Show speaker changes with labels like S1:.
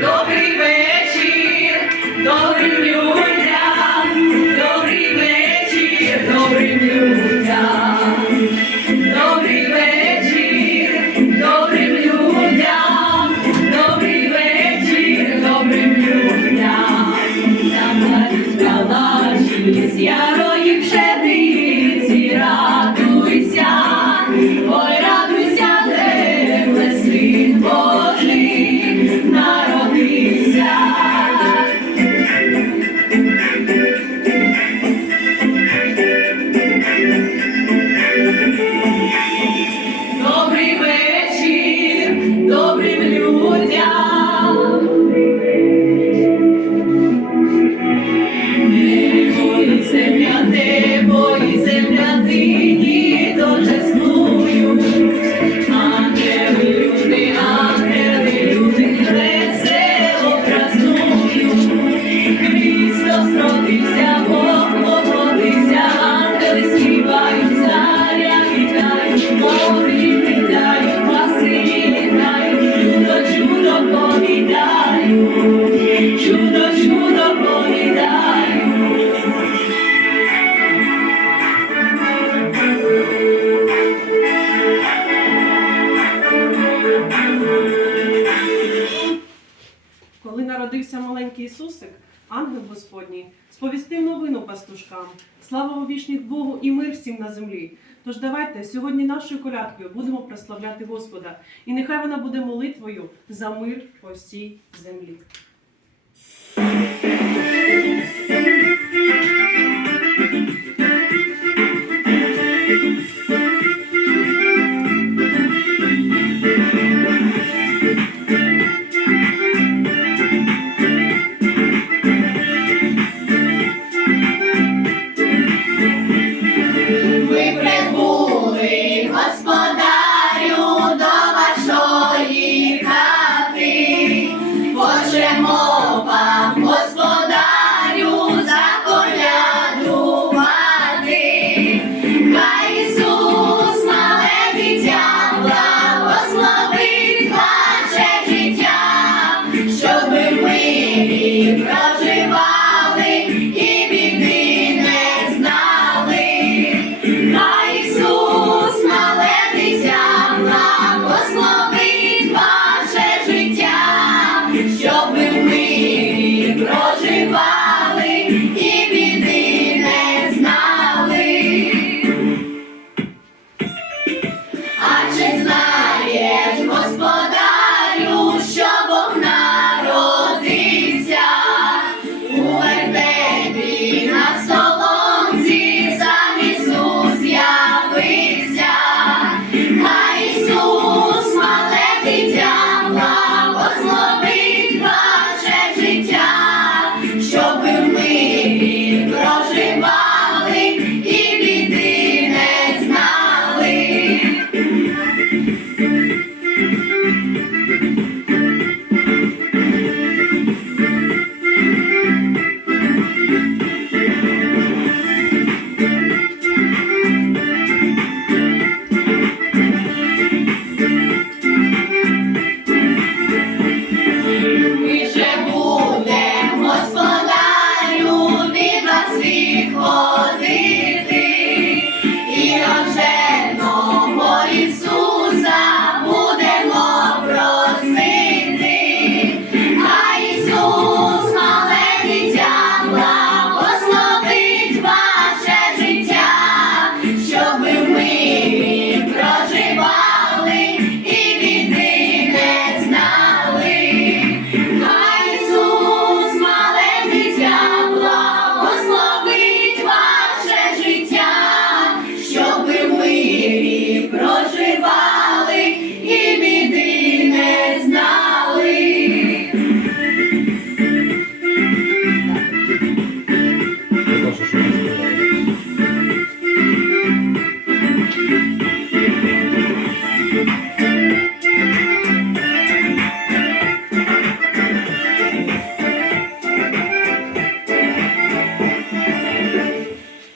S1: Добрий вечір, добрий вечір. Thank you. народився
S2: маленький Ісусик, ангел Господній, сповістив новину пастушкам, слава вічних Богу і мир всім на землі. Тож давайте сьогодні нашою колядкою будемо прославляти Господа, і нехай вона буде молитвою за мир по всій землі.
S1: Hacemos.